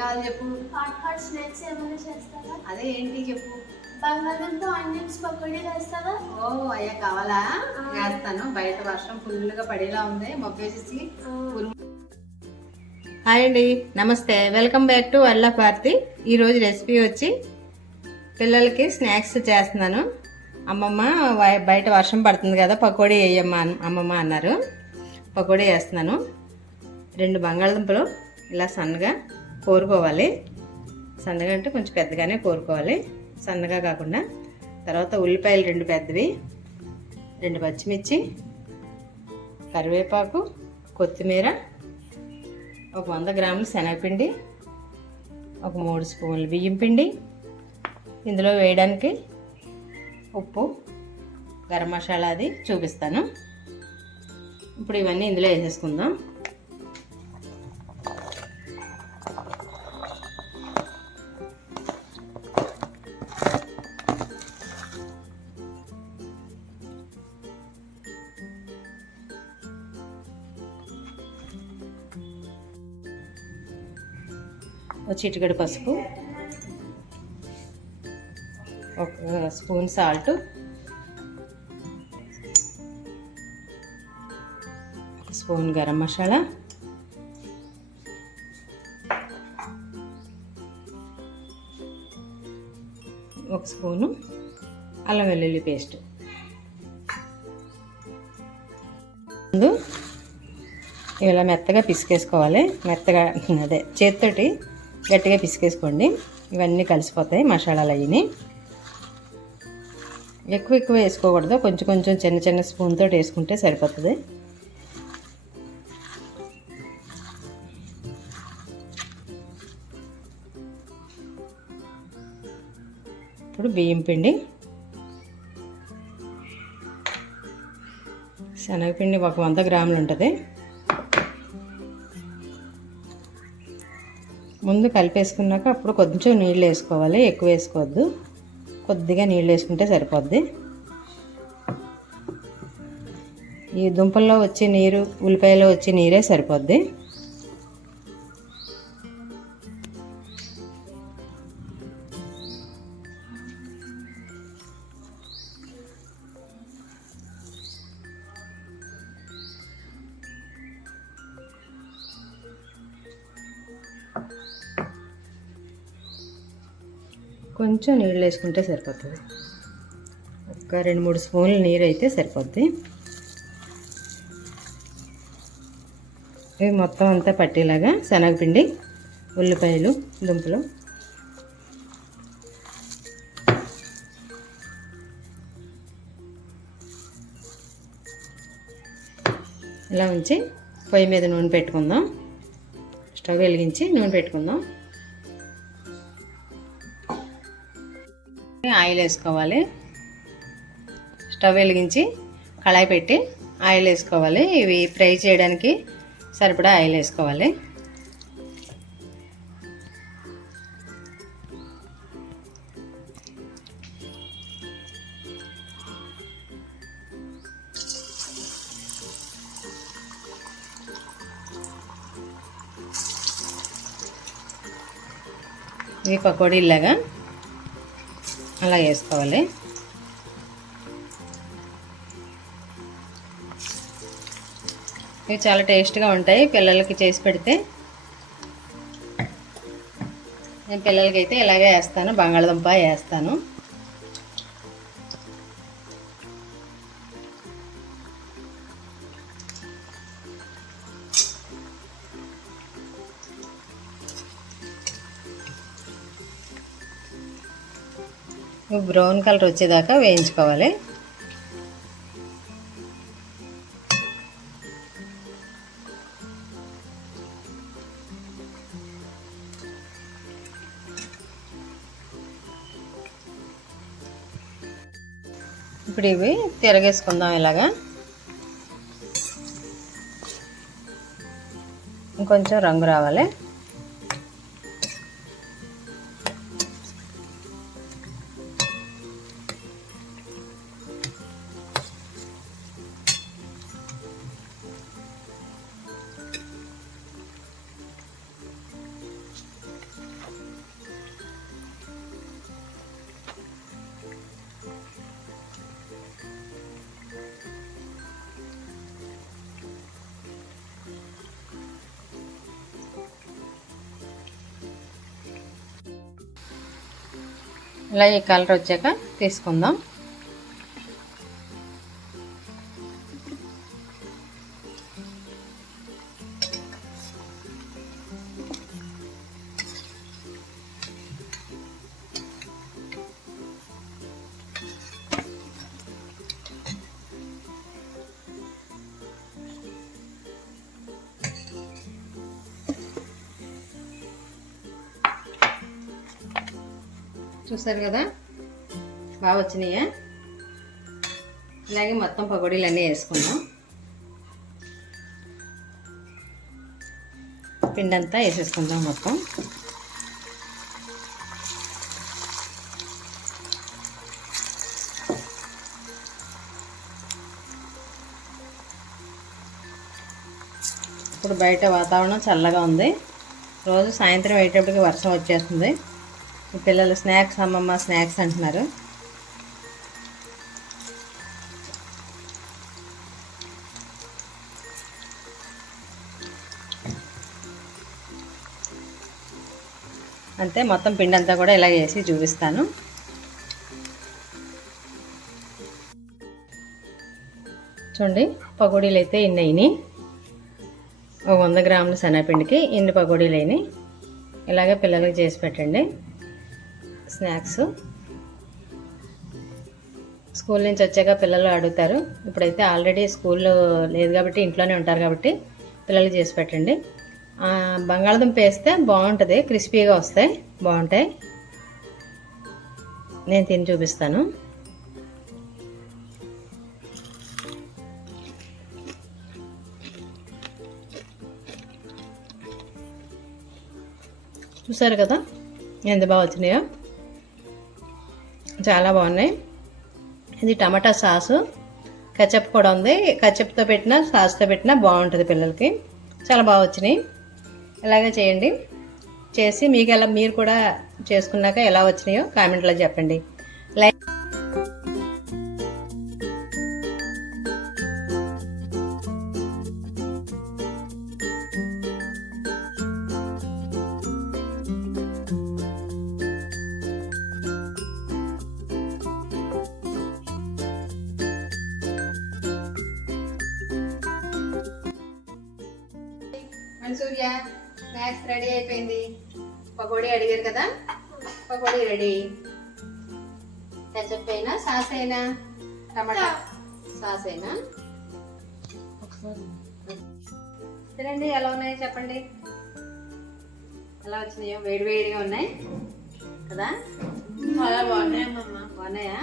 కావాలి చెప్పు. Hot hot snacks ఏమైనా చేస్తారా? అదే ఏంటి చెప్పు. బంగాళదుంప ఆనియన్స్ పకోడీ వేస్తావా? ఓ అయ్యా కావాలా? వేస్తాను. బయట వర్షం ఫుల్గా పడేలా ఉంది, మొబ్బేసేసి. హాయ్ అండి, నమస్తే, వెల్కమ్ బ్యాక్ టు వల్ల భారతి. ఈరోజు రెసిపీ వచ్చి పిల్లలకి స్నాక్స్ చేస్తున్నాను. అమ్మమ్మ బయట వర్షం పడుతుంది కదా, పకోడీ వేయమ్మా అమ్మమ్మ అన్నారు. పకోడీ వేస్తున్నాను. 2 బంగాళదుంపలు ఇలా సన్నగా కోరుకోవాలి. సన్నగా అంటే కొంచెం పెద్దగానే కోరుకోవాలి, సన్నగా కాకుండా. తర్వాత ఉల్లిపాయలు 2 పెద్దవి, 2 పచ్చిమిర్చి, కరివేపాకు, కొత్తిమీర, ఒక 100 గ్రాములు శనగపిండి, ఒక 3 స్పూన్లు బియ్యం పిండి, ఇందులో వేయడానికి ఉప్పు, గరం మసాలా అది చూపిస్తాను. ఇప్పుడు ఇవన్నీ ఇందులో వేసేసుకుందాం. చిటికెడు పసుపు, ఒక స్పూన్ సాల్ట్, ఒక స్పూన్ గరం మసాలా, ఒక స్పూను అల్లం వెల్లుల్లి పేస్ట్. ముందు ఇలా మెత్తగా పిసికేసుకోవాలి. మెత్తగా అదే చేతితోటి గట్టిగా పిసికేసుకోండి. ఇవన్నీ కలిసిపోతాయి మసాలాలు అయ్యి. ఎక్కువ వేసుకోకూడదు, కొంచెం కొంచెం చిన్న చిన్న స్పూన్ తోటి వేసుకుంటే సరిపోతుంది. ఇప్పుడు బియ్యం పిండి, శనగపిండి ఒక 100 గ్రాములు ఉంటుంది. ముందు కలిపేసుకున్నాక అప్పుడు కొంచెం నీళ్ళు వేసుకోవాలి, ఎక్కువ వేసుకోవద్దు. కొద్దిగా నీళ్ళు వేసుకుంటే సరిపోద్ది. ఈ దుంపల్లో వచ్చే నీరు, ఉల్లిపాయలో వచ్చే నీరే సరిపోద్ది. కొంచెం నీళ్ళు వేసుకుంటే సరిపోతుంది. ఒక 2-3 స్పూన్లు నీరు అయితే సరిపోద్ది. ఇవి మొత్తం అంతా పట్టేలాగా శనగపిండి, ఉల్లిపాయలు, దుంపలు ఇలా ఉంచి పొయ్యి మీద నూనె పెట్టుకుందాం. స్టవ్ వెలిగించి నూనె పెట్టుకుందాం. ఆయిల్ వేసుకోవాలి. స్టవ్ వెలిగించి కళాయి పెట్టి ఆయిల్ వేసుకోవాలి. ఇవి ఫ్రై చేయడానికి సరిపడా ఆయిల్ వేసుకోవాలి. ఇవి పకోడీలాగా అలా వేసుకోవాలి. ఇవి చాలా టేస్ట్గా ఉంటాయి. పిల్లలకి చేసి పెడితే, నేను పిల్లలకి అయితే ఇలాగే వేస్తాను, బంగాళదుంప వేస్తాను. బ్రౌన్ కలర్ వచ్చేదాకా వేయించుకోవాలి. ఇప్పుడు ఇవి తిరగేసుకుందాం ఇలాగా. ఇంకొంచెం రంగు రావాలి. ఇలా ఈ కలర్ వచ్చాక తీసుకుందాం. చూసారు కదా బాగా వచ్చినాయా? ఇలాగే మొత్తం పకోడీలు అన్నీ వేసుకుందాం. పిండి అంతా వేసేసుకుందాం మొత్తం. ఇప్పుడు బయట వాతావరణం చల్లగా ఉంది. రోజు సాయంత్రం అయ్యేటప్పటికి వర్షం వచ్చేస్తుంది. పిల్లలు స్నాక్స్ అమ్మమ్మ స్నాక్స్ అంటున్నారు. అంతే, మొత్తం పిండి అంతా కూడా ఇలా వేసి చూపిస్తాను. చూడండి పకోడీలు అయితే ఇన్ని అయినాయి. 100 గ్రాముల శనగపిండికి ఇన్ని పకోడీలు అయినాయి. ఇలాగే పిల్లలకి చేసి పెట్టండి స్నాక్స్. స్కూల్ నుంచి వచ్చాక పిల్లలు అడుగుతారు. ఇప్పుడైతే ఆల్రెడీ స్కూల్లో లేదు కాబట్టి ఇంట్లోనే ఉంటారు కాబట్టి పిల్లలకి చేసి పెట్టండి. బంగాళదుంప వేస్తే బాగుంటుంది, క్రిస్పీగా వస్తాయి, బాగుంటాయి. నేను తిని చూపిస్తాను. చూసారు కదా ఎంత బాగా వచ్చినాయో, చాలా బాగున్నాయి. ఇది టమాటా సాసు, కచప్ కూడా ఉంది. కచప్తో పెట్టినా సాస్తో పెట్టినా బాగుంటుంది పిల్లలకి. చాలా బాగా వచ్చినాయి. ఇలాగే చేయండి. చేసి మీరు కూడా చేసుకున్నాక ఎలా వచ్చినాయో కామెంట్లో చెప్పండి. లైక్ సూర్య స్నాక్స్ రెడీ అయిపోయింది. పకోడీ అడిగారు కదా, పకోడీ రెడీ. ketchup అయినా సాస్ అయినా, టమాటా సాస్ అయినా తినండి. ఎలా ఉన్నాయో చెప్పండి. ఎలా వచ్చినాయో? వేడివేడిగా ఉన్నాయి కదా, చాలా బాగున్నాయి. బాగున్నాయా?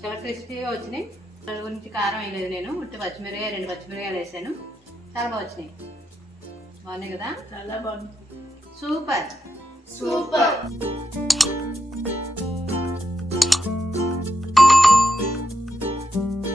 చాలా క్రిస్పీగా వచ్చినాయి. దాని గురించి కారం వేయలేదు నేను, ఉట్టి పచ్చిమిరకాయ 2 పచ్చిమిరకాయలు వేసాను. చాలా బాగా వచ్చినాయి. బాగున్నాయి కదా, చాలా బాగుంది. సూపర్.